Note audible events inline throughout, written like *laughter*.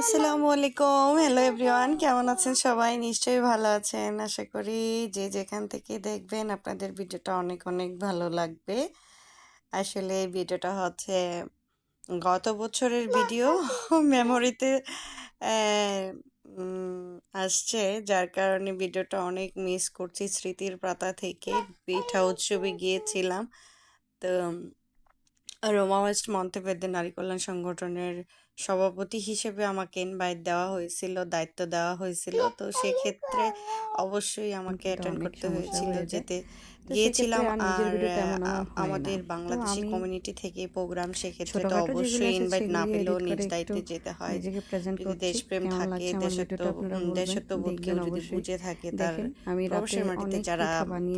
আসসালামু আলাইকুম। Hello everyone কেমন আছেন সবাই? নিশ্চয়ই ভালো আছেন আশা করি যে যেখান থেকে দেখবেন আপনাদের ভিডিওটা অনেক অনেক ভালো লাগবে। আসলে এই ভিডিওটা হচ্ছে গত বছরের ভিডিও *laughs* মেমোরিতে আসছে যার কারণে ভিডিওটা অনেক মিস করছি স্মৃতির পাতা থেকে পিঠা উৎসবে গিয়েছিলাম। তো রোমা ওয়েস্ট মন্তব্যদের নারী কল্যাণ সংগঠনের সভাপতি হিসেবে আমাকে ইনভাইট দেওয়া হয়েছিল দায়িত্ব দেওয়া হয়েছিল। তো সেক্ষেত্রে অবশ্যই আমাকে অ্যাটেন্ড করতে হয়েছিল হয়ে যেতে গিয়েছিলাম আর। আমাদের বাংলাদেশি কমিউনিটি থেকে প্রোগ্রাম সেক্ষেত্রে তো অবশ্যই ইনভাইট না পেলেও নিজ দায়িত্বে যেতে হয়। যদি দেশপ্রেম থাকে দেশত্ব দেশত্ববোধ কেউ যদি বুঝে থাকে তার প্রবাসের মাটিতে যারা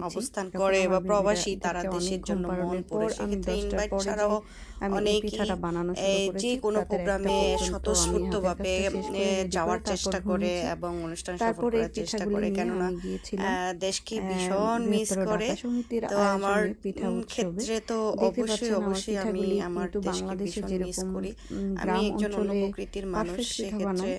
অবস্থান করে বা প্রবাসী তারা দেশের জন্য মন পড়ে। সেক্ষেত্রে ইনভাইট ছাড়াও এই যে কোনো প্রোগ্রামে স্বতঃস্ফূর্তভাবে যাওয়ার চেষ্টা করে এবং অনুষ্ঠান সফল করার চেষ্টা করে। কেননা দেশকে ভীষণ মিস করে তো আমার পিঠা ক্ষেত্রে তো অবশ্যই অবশ্যই আমি আমার বাংলাদেশে যেরকম করি। আমি একজন অন্য প্রকৃতির মানুষ সেক্ষেত্রে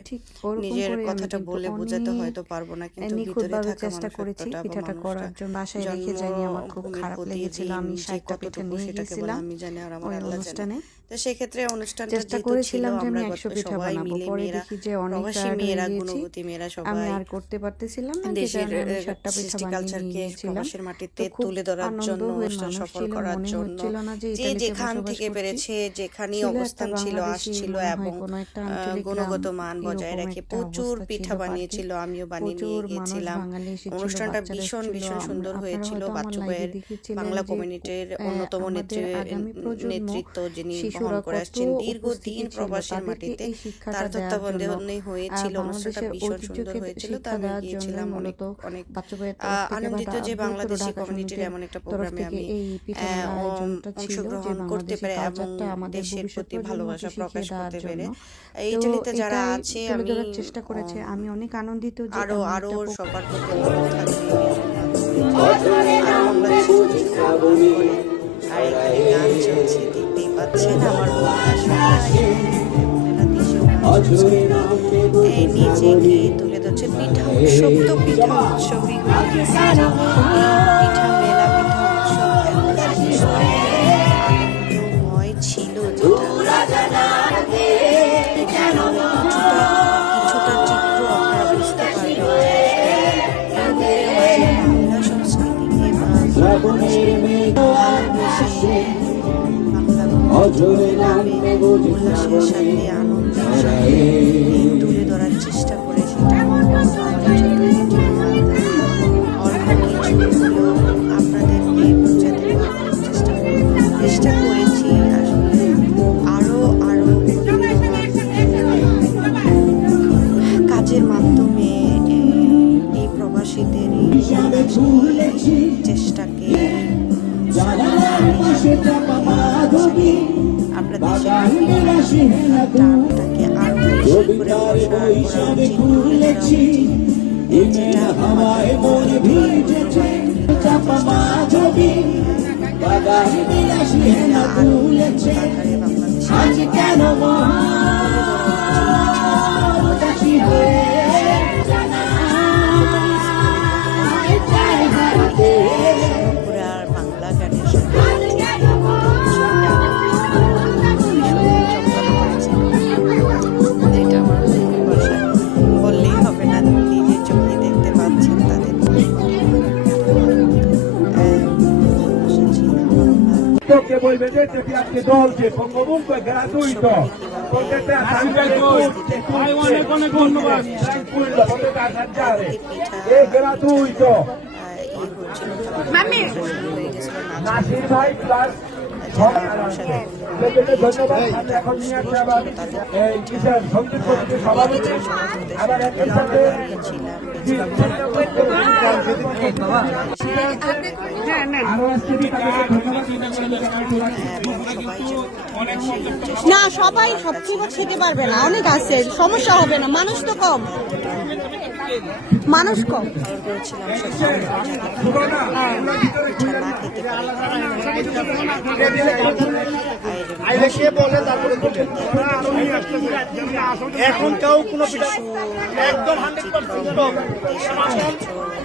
নিজের কথাটা বলে বোঝাতে হয়তো পারব না কিন্তু ভিতরে থাকা চেষ্টা করেছি পিঠাটা করার। জন্য বাসায় রেখে যাইনি আমার খুব খারাপ লেগেছিল আমি ষাটটা পিঠা নিয়ে গেছিলাম। আমি জানি আর আমার আল্লাহ জানে। তো সেক্ষেত্রে অনুষ্ঠানটা যেহেতু ছিল আমরা সবাই মিলে মেয়েরা দেখি যে অনেক প্রবাসী টায়ার্ড মেয়েরা গুণবতী সবাই আর করতে পারতেছিলাম না দেশের সৃষ্টি কালচারকে প্রবাসের মাটিতে তুলে ধরার জন্য অনুষ্ঠান সফল করার জন্য। যে যেখান থেকে পেরেছে যেখানেই অবস্থান ছিল আসছিল এবং গুণগত মান বজায় রেখে প্রচুর পিঠা বানিয়েছিল আমিও বানিয়ে নিয়ে গিয়েছিলাম অনুষ্ঠানটা ভীষণ ভীষণ সুন্দর হয়েছিল। দেখেছিলেন বাংলা কমিউনিটির অন্যতম নেত্রী নেতৃত্ব যিনি শিশুরা করে আসছেন দীর্ঘদিন প্রবাসের মাটিতে। তার আহ, হয়েছিল অনুষ্ঠানটা ভীষণ সুন্দর হয়েছিল তো আমি গিয়েছিলাম অনেক অনেক আনন্দিত যে বাংলাদেশি কমিউনিটির এমন একটা প্রোগ্রামে আমি এই পিঠা আহ, মেলার আয়োজনটা ছিল যে অংশগ্রহণ করতে পেরে এবং দেশের প্রতি ভালোবাসা প্রকাশ করতে পেরে। ইটালিতে যারা আছে আমি চেষ্টা করেছে। আমি অনেক আনন্দিত যে আরও আরও সবার প্রতি থাকবে। আরও এখানে গান চলছে পাচ্ছেন আমার এই নিজে গিয়ে তুলে ধরছে পিঠা উৎসব তো পিঠা উৎসবই পিঠা মেলা পিঠা উৎসব আনন্দময় ছিল যেটা? এখানে কিছুটা উল্লাসের সাথে আনন্দের সাথে দেশের টানটাকে আরও বেশি করে উচিত এই যেটা voi vedete piatti dolci con comunque gratuito potete assaggiare অনেক অনেক tranquillo potete assaggiare è gratuito সাথে এখন নিয়ে আসছে আবার একই সাথে আরও ধন্যবাদ না সবাই সব সবকিছু শিখতে পারবে না। অনেক আছে সমস্যা হবে না। মানুষ তো কম। মানুষ কম। এখন কেউ কোনো একদম হান্ড্রেড পার্সেন্ট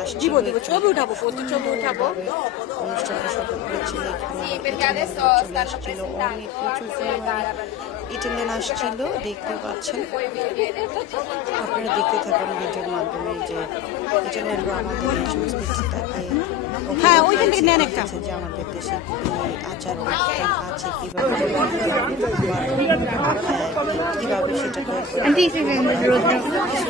আসছে। ছবি উঠাবো কত ছবি উঠাবো। অনুষ্ঠানে সফল করেছিল অনেক প্রচুর পরিমাণে ইটালিয়ান আসছিল দেখতে পাচ্ছেন। আপনারা দেখতে থাকুন ভিডিওর মাধ্যমে যে ইটালিয়ানরা আমাদের সংস্কৃতিটাকে হ্যাঁ, ওইখান থেকে নেন একটা। যে আমাদের দেশে কি আচার অনুষ্ঠান আছে কীভাবে কীভাবে সেটা কিছুগুলো জানতে চেয়েছি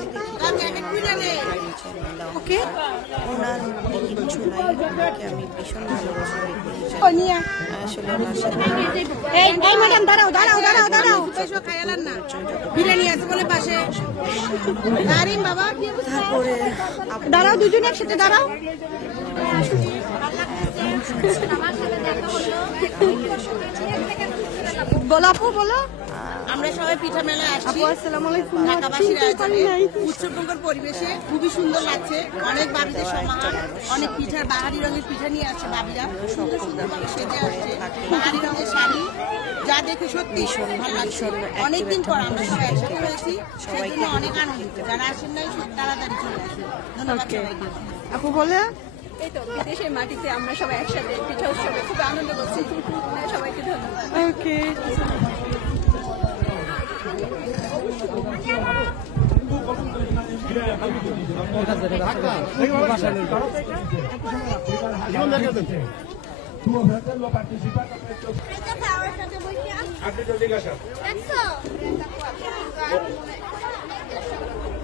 এটা ছিল ওকে? ওনার কিছু নাই ওনাকে আমি ভীষণ ভালোবাসি ব্যক্তি হিসেবে। আসলে ওনার সাথে এই এই ম্যাডাম দাঁড়াও দাঁড়াও দাঁড়াও দাঁড়াও। বিরিয়ানি আছে বলে পাশে। দাঁড়িন বাবা তারপরে দাঁড়াও দুজন একসাথে দাঁড়াও। *laughs* বলো আপু বলো। আমরা সবাই পিঠা মেলায় আসছি। আপু আসসালামু আলাইকুম। ঢাকাবাসীর আয়োজনে নাই। উৎসবমুখর পরিবেশে খুবই সুন্দর লাগছে। অনেক বাবিদের সমাহার অনেক পিঠার বাহারি রঙের পিঠা নিয়ে আসছে বাবিরা। সুন্দর সুন্দর ভাবে সেজে আসছে। বাহারি রঙের শাড়ি যা দেখে সত্যি ভালো লাগছে। অনেকদিন পর আমরা সবাই একসাথে হয়েছি। সেই জন্য অনেক আনন্দিত। যারা আসেন নাই তাড়াতাড়ি চলে আসেন। ধন্যবাদ সবাইকে। আপু বলে? এই তো বিদেশের মাটিতে আমরা সবাই একসাথে পিঠা উৎসবে খুব আনন্দ করছি। সবাইকে ধন্যবাদ ওকে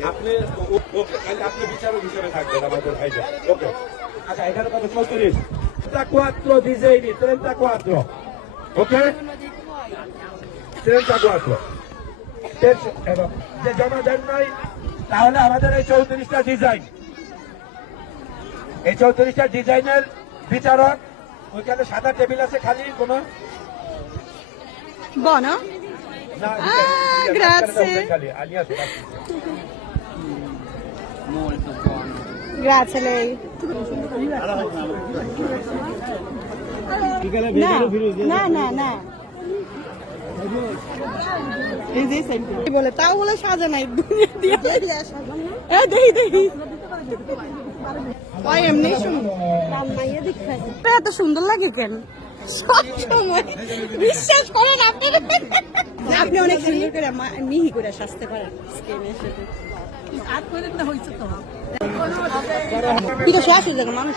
আপনি আপনি বিচারক হিসেবে থাকবেন আমাদের ভাইটা ওকে আচ্ছা এখানে কত চৌত্রিশ cuatro disegni, 34. Ok? 34. Terzo- যে জমা দেন নাই তাহলে আমাদের এই চৌত্রিশটা ডিজাইন এই চৌত্রিশটা ডিজাইনের বিচারক ওইখানে সাদা টেবিল আছে খালি কোনো grazie. lei. না না না। এই যে সেন্টার বলে? তাও বলে সাজা নাই দিয়ে। ওই এমনি সুন্দর এত সুন্দর লাগে কেন? সব সময় বিশ্বাস করেন আপনি। আপনি অনেক সুন্দর করে মিহি করে সাজতে পারেন স্কিনের সাথে। মানুষ।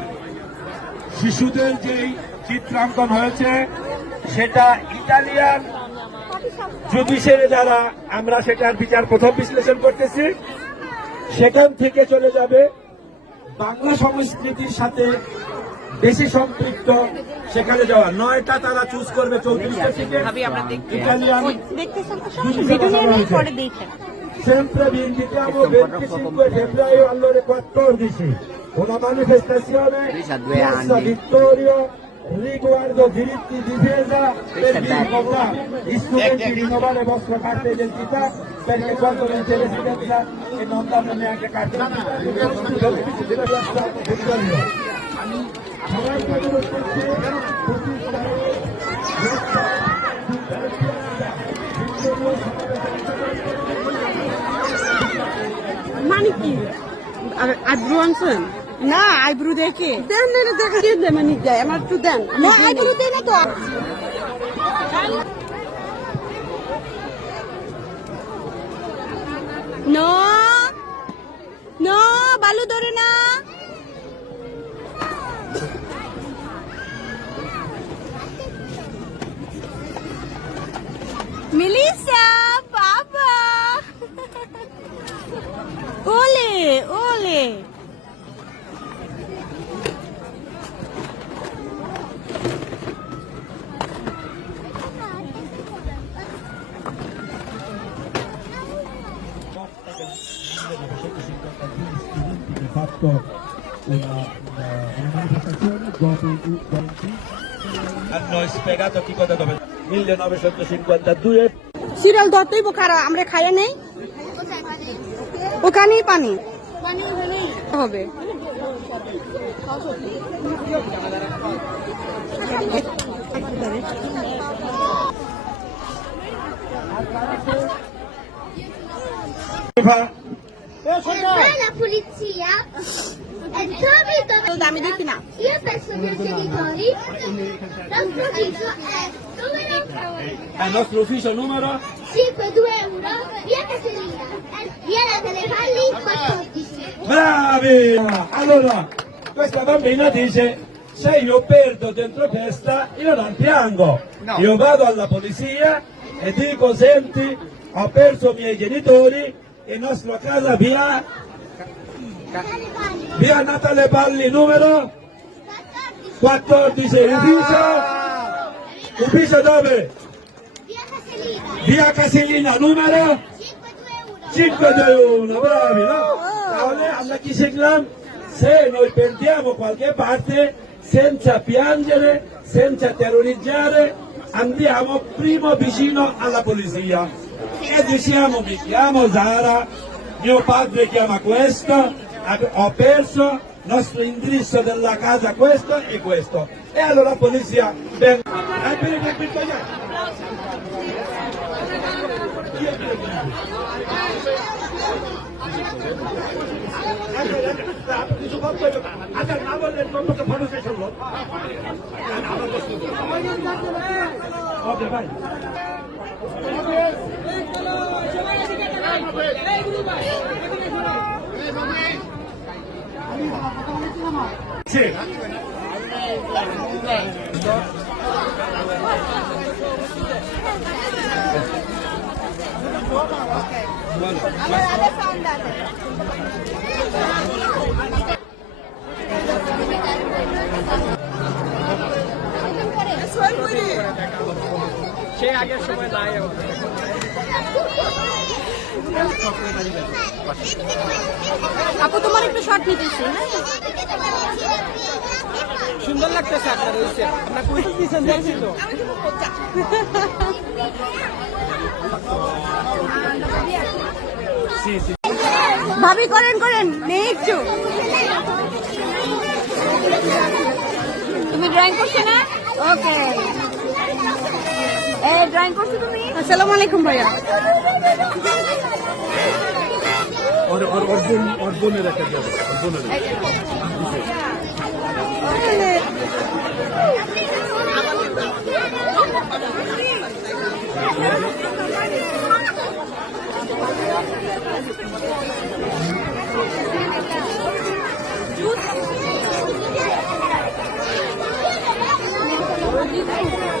শিশুদের যেই চিত্রাঙ্কন হয়েছে সেটা ইটালিয়ান জুডিশিয়ারি দ্বারা আমরা সেটার বিচার প্রথম বিশ্লেষণ করতেছি। সেখান থেকে চলে যাবে বাংলা সংস্কৃতির সাথে বেশি সম্পৃক্ত সেখানে যাওয়া। নয়টা তারা চুজ করবে চৌত্রিশটা থেকে। ইটালিয়ান দেখতেছেন তো সব Giusto ভিডিও cosa নিয়ে volete? পরে দেখেন Sempre vi invitiamo 25 febbraio alle ore 14, una manifestazione Luisa, due anni. Vittorio riguardo diritti di difesa Questa per chi potrà gli studenti rinnovare vostra carta d'identità perché quando non c'è residenza e non danno neanche carta d'identità মানে কি আগ্রহ আনছেন না eyebrow দেখে। দেন দেন দেখে দেন মানে যায় আমার একটু দেন। না। আইব্রু দেন তো। নো নো বালু ধরে না। Melissa, hanno spiegato che cosa dove 1952 serial ধরতেই বোকারা আমরা খাইয়ে নেই ওখানেই পানি হবে la polizia e dame di Pina. Io penso che i genitori, il nostro ufficio è numero... Eh, il nostro ufficio numero? 521, via Caserina, eh, via la Telefalli 14. Bravi! Allora, questa bambina dice... Se io perdo dentro questa, io non piango. No. Io vado alla polizia e dico, senti, ho perso i miei genitori e nostra casa via... Ca via Natale Palli numero 14, Ubiso, Ubiso dove? Via Casellina numero 521, bravi no? Oh, oh. Alla Kisiglam se noi perdiamo qualche parte senza piangere, senza terrorizzare, andiamo primo vicino alla polizia. E diciamo mi chiamo Zara, mio padre chiama questa, ho perso nostro indirizzo della casa questo e questo. E allora la polizia ben... Eh, লোক ওকে ভাই Sí. আপু তোমার একটু short নিতেছি হ্যাঁ সুন্দর লাগতেছে আপনার হয়েছে আপনার কুইজ দিয়েছেন দেখছি তো ভাবি করেন করেন। নেই একটু। তুমি ড্রয়িং করছ না? ওকে এ ড্রয়িং করছ তুমি? আসসালামু আলাইকুম ভাইয়া। হ্যাঁ চকলেট দিতে থাকেন সবার সুবর্ণ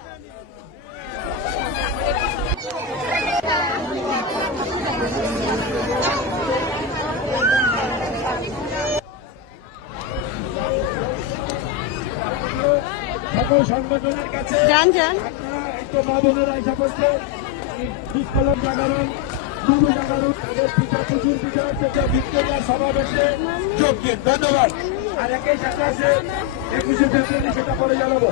সংগঠনের কাছে যান যান। আপনারা একটু মা বোনেরা এসে পড়ছে বিস্ফোরণ জাগরণ দুর্গ জাগরণ তাদের পিঠা প্রচুর পিঠা থেকে সমাবেশে যোগ দিন। ধন্যবাদ। আর একই সাথে আছে একুশে ফেব্রুয়ারি সেটা পরে জানাব।